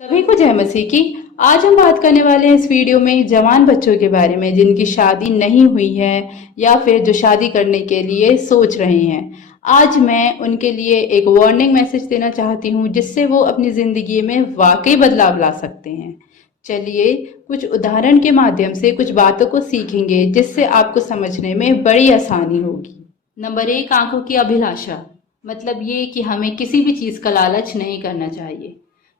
सभी को जय मसीह की। आज हम बात करने वाले हैं इस वीडियो में जवान बच्चों के बारे में जिनकी शादी नहीं हुई है या फिर जो शादी करने के लिए सोच रहे हैं। आज मैं उनके लिए एक वार्निंग मैसेज देना चाहती हूँ जिससे वो अपनी जिंदगी में वाकई बदलाव ला सकते हैं। चलिए कुछ उदाहरण के माध्यम से कुछ बातों को सीखेंगे जिससे आपको समझने में बड़ी आसानी होगी। नंबर 1, आंखों की अभिलाषा। मतलब ये कि हमें किसी भी चीज का लालच नहीं करना चाहिए।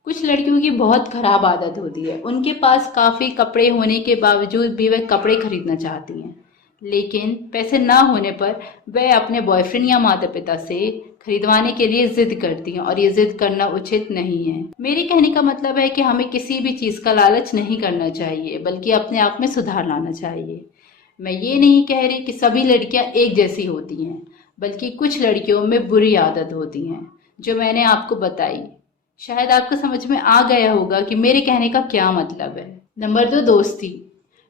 कुछ लड़कियों की बहुत खराब आदत होती है, उनके पास काफी कपड़े होने के बावजूद भी वह कपड़े खरीदना चाहती हैं, लेकिन पैसे ना होने पर वह अपने बॉयफ्रेंड या माता पिता से खरीदवाने के लिए जिद करती हैं और ये जिद करना उचित नहीं है। मेरे कहने का मतलब है कि हमें किसी भी चीज का लालच नहीं करना चाहिए बल्कि अपने आप में सुधार लाना चाहिए। मैं ये नहीं कह रही कि सभी लड़कियां एक जैसी होती हैं, बल्कि कुछ लड़कियों में बुरी आदत होती हैं जो मैंने आपको बताई। शायद आपको समझ में आ गया होगा कि मेरे कहने का क्या मतलब है। नंबर 2, दोस्ती।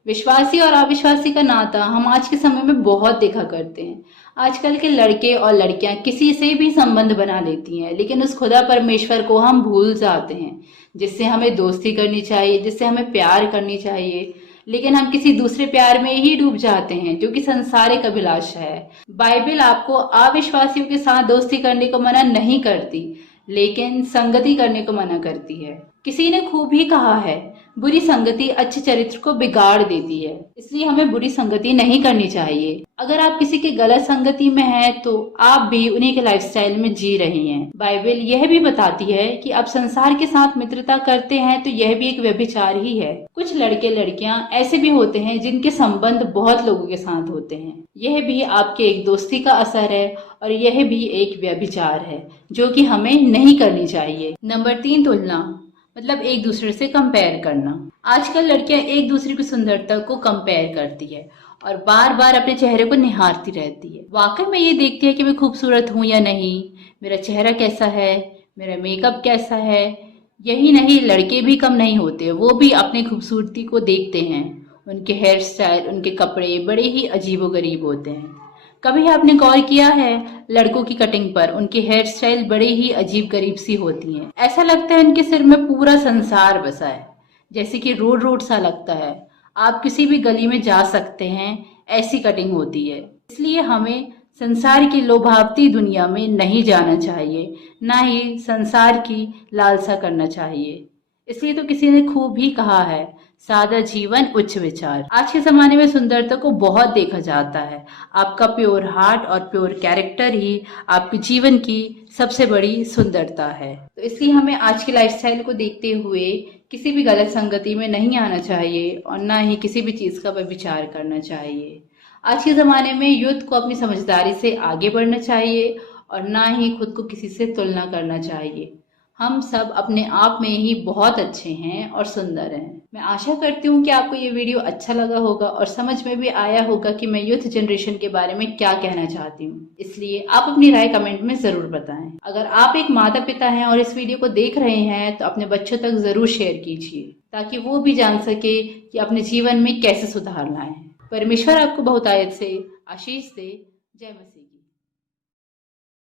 विश्वासी और अविश्वासी का नाता हम आज के समय में बहुत देखा करते हैं। आजकल के लड़के और लड़कियां किसी से भी संबंध बना लेती हैं, लेकिन उस खुदा परमेश्वर को हम भूल जाते हैं जिससे हमें दोस्ती करनी चाहिए, जिससे हमें प्यार करनी चाहिए, लेकिन हम किसी दूसरे प्यार में ही डूब जाते हैं जो कि संसारिक अभिलाषा है। बाइबल आपको अविश्वासियों के साथ दोस्ती करने को मना नहीं करती, लेकिन संगति करने को मना करती है। किसी ने खूब ही कहा है, बुरी संगति अच्छे चरित्र को बिगाड़ देती है, इसलिए हमें बुरी संगति नहीं करनी चाहिए। अगर आप किसी के गलत संगति में हैं तो आप भी उन्हीं के लाइफस्टाइल में जी रहे हैं। बाइबल यह भी बताती है कि आप संसार के साथ मित्रता करते हैं तो यह भी एक व्यभिचार ही है। कुछ लड़के लड़कियां ऐसे भी होते हैं जिनके संबंध बहुत लोगों के साथ होते हैं, यह भी आपके एक दोस्ती का असर है और यह भी एक व्यभिचार है जो कि हमें नहीं करनी चाहिए। नंबर 3, तुलना। मतलब एक दूसरे से कंपेयर करना। आजकल लड़कियां एक दूसरे की सुंदरता को कंपेयर करती है और बार बार अपने चेहरे को निहारती रहती है। वाकई में ये देखती है कि मैं खूबसूरत हूँ या नहीं, मेरा चेहरा कैसा है, मेरा मेकअप कैसा है। यही नहीं, लड़के भी कम नहीं होते, वो भी अपनी खूबसूरती को देखते हैं। उनके हेयर स्टाइल, उनके कपड़े बड़े ही अजीबोगरीब होते हैं। कभी आपने गौर किया है लड़कों की कटिंग पर? उनकी हेयर स्टाइल बड़ी ही अजीब गरीब सी होती है। ऐसा लगता है उनके सिर में पूरा संसार बसा है, जैसे कि रोड रोड सा लगता है। आप किसी भी गली में जा सकते हैं, ऐसी कटिंग होती है। इसलिए हमें संसार की लोभावती दुनिया में नहीं जाना चाहिए, ना ही संसार की लालसा करना चाहिए। इसलिए तो किसी ने खूब ही कहा है, सादा जीवन उच्च विचार। आज के जमाने में सुंदरता को बहुत देखा जाता है। आपका प्योर हार्ट और प्योर कैरेक्टर ही आपके जीवन की सबसे बड़ी सुंदरता है। तो इसलिए हमें आज की लाइफस्टाइल को देखते हुए किसी भी गलत संगति में नहीं आना चाहिए और ना ही किसी भी चीज का विचार करना चाहिए। आज के ज़माने में यूथ को अपनी समझदारी से आगे बढ़ना चाहिए और ना ही खुद को किसी से तुलना करना चाहिए। हम सब अपने आप में ही बहुत अच्छे हैं और सुंदर हैं। मैं आशा करती हूँ कि आपको ये वीडियो अच्छा लगा होगा और समझ में भी आया होगा कि मैं यूथ जनरेशन के बारे में क्या कहना चाहती हूँ। इसलिए आप अपनी राय कमेंट में जरूर बताएं। अगर आप एक माता पिता हैं और इस वीडियो को देख रहे हैं तो अपने बच्चों तक जरूर शेयर कीजिए ताकि वो भी जान सके कि अपने जीवन में कैसे सुधार लाएं। परमेश्वर आपको बहुतायत से आशीष दे। जय मसीह।